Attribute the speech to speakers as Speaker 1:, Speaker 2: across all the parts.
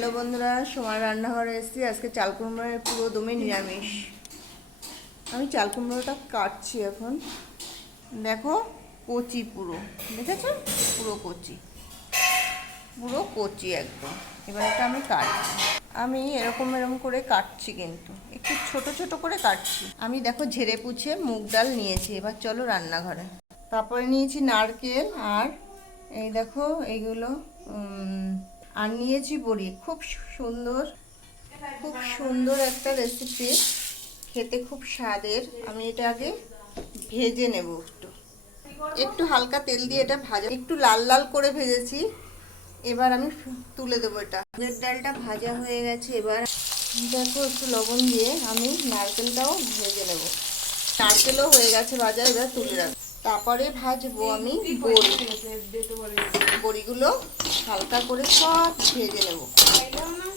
Speaker 1: Hello বন্ধুরা সময় রান্নাঘরে এসেছি। আজকে চাল কুমড়োর পুরো দমে নিরামিষ। আমি চাল কুমড়োটা কাটছি এখন। দেখো, কচি পুরো। দেখেছ? পুরো কচি। পুরো কচি একদম। এবার এটা আমি কাটছি। আমি এরকম এরকম করে কাটছি কিন্তু। একটু ছোট ছোট করে কাটছি। আমি দেখো ঝেড়ে পুছে মুগ ডাল নিয়েছি। এবার চলো রান্নাঘরে। তারপরে নিয়েছি নারকেল আর এই দেখো, এইগুলো আর নিয়েছি বড়ি। খুব সুন্দর খুব সুন্দর একটা রেসিপি খেতে খুব স্বাদের। আমি এটা আগে ভেজে নেব একটু। একটু হালকা তেল দিয়ে এটা ভাজা, একটু লাল লাল করে ভেজেছি। এবার আমি তুলে দেবো এটা। মুগের ডালটা ভাজা হয়ে গেছে। এবার দেখো একটু লবণ দিয়ে আমি নারকেলটাও ভেজে নেব। নারকেলও হয়ে গেছে ভাজা, এবার তুলে রাখব। তারপরে ভাজবো আমি বড়ি। বড়িগুলো হালকা করে সব ভেজে নেব।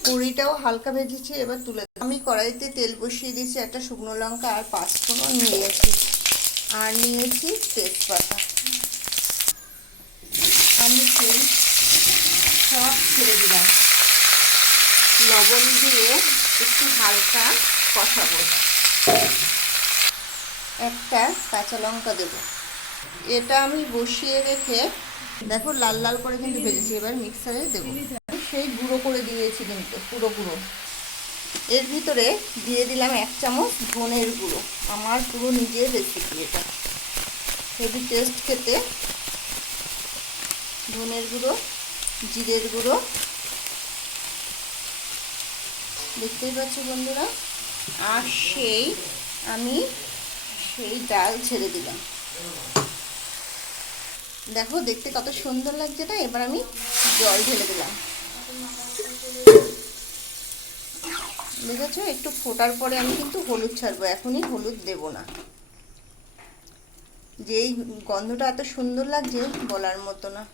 Speaker 1: পুরিটাও হালকা ভেজেছি এবার তুলে আমি কড়াইতে তেল বসিয়ে দিয়েছি একটা শুকনো লঙ্কা আর পাঁচফোড়ন নিয়েছি। আর নিয়েছি তেজপাতা। আমি তেল সব ছেড়ে দিলাম। লবণ দিয়ে একটু হালকা কষাবো। একটা কাঁচা লঙ্কা দেবো। এটা আমি বসিয়ে রেখে দেখো লাল লাল করে কিন্তু ভেজেছি, এবার মিক্সারে দেবো। সেই গুঁড়ো করে দিয়েছি কিন্তু, পুরো গুঁড়ো। এর ভিতরে দিয়ে দিলাম এক চামচ ধনের গুঁড়ো, আমার পুরো নিজের রেসিপি এটা। হেভি টেস্ট খেতে ধনের গুঁড়ো, জিরের গুঁড়ো। দেখতেই পাচ্ছ বন্ধুরা? আর সেই আমি সেই ডাল ছেড়ে দিলাম। দেখো, দেখতে কত সুন্দর লাগছে না? এবার আমি জল ঢেলে দিলাম। দেখেছ একটু ফোটার পরে আমি কিন্তু হলুদ ছাড়বো, এখনই হলুদ দেব না। যেই গন্ধটা এত সুন্দর লাগছে, বলার মতো না।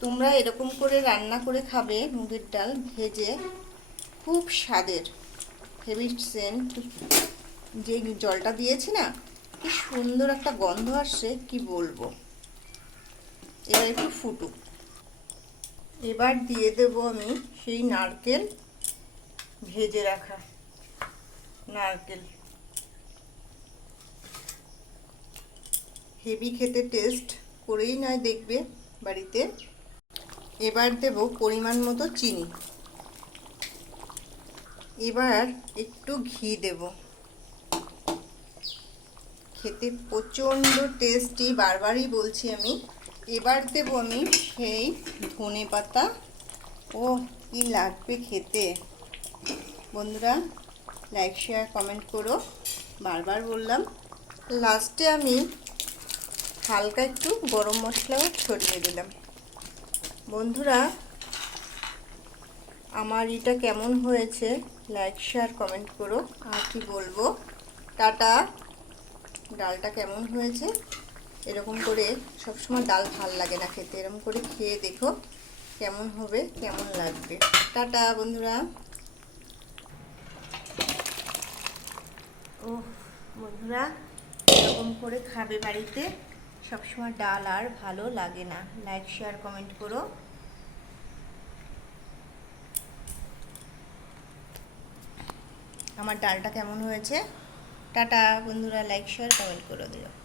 Speaker 1: তোমরা এরকম করে রান্না করে খাবে মুগের ডাল, ভেজে। খুব স্বাদের। Heavy scent. যে জলটা দিয়েছি না কি সুন্দর একটা গন্ধ আসছে, কি বলব? এবার একটু ফুটুক। এবার দিয়ে দেব আমি সেই নারকেল, ভেজে রাখা নারকেল। হেভি খেতে টেস্ট, করেই নয় দেখবে বাড়িতে। এবার দেব পরিমাণ মতো চিনি। এবার একটু ঘি দেব। খেতে প্রচণ্ড টেস্টি বারবারই বলছি আমি। এবার দেব আমি সেই ধনে পাতা। ও কি লাগবে খেতে? বন্ধুরা লাইক শেয়ার কমেন্ট করো। বারবার বললাম। লাস্টে আমি হালকা একটু গরম মশলাও ছড়িয়ে দিলাম। বন্ধুরা, আমার এটা কেমন হয়েছে? লাইক শেয়ার কমেন্ট করো। আর কি বলব? টাটা। ডালটা কেমন হয়েছে? এরকম করে সবসময় ডাল ভালো লাগে না খেতে। এরকম করে খেয়ে দেখো কেমন হবে, কেমন লাগবে। টাটা, বন্ধুরা। ও বন্ধুরা, এরকম করে খাবে বাড়িতে, সবসময় ডাল আর ভালো লাগে না। লাইক শেয়ার কমেন্ট করো। আমার ডালটা কেমন হয়েছে? টাটা বন্ধুরা লাইক শেয়ার কমেন্ট করে দিও।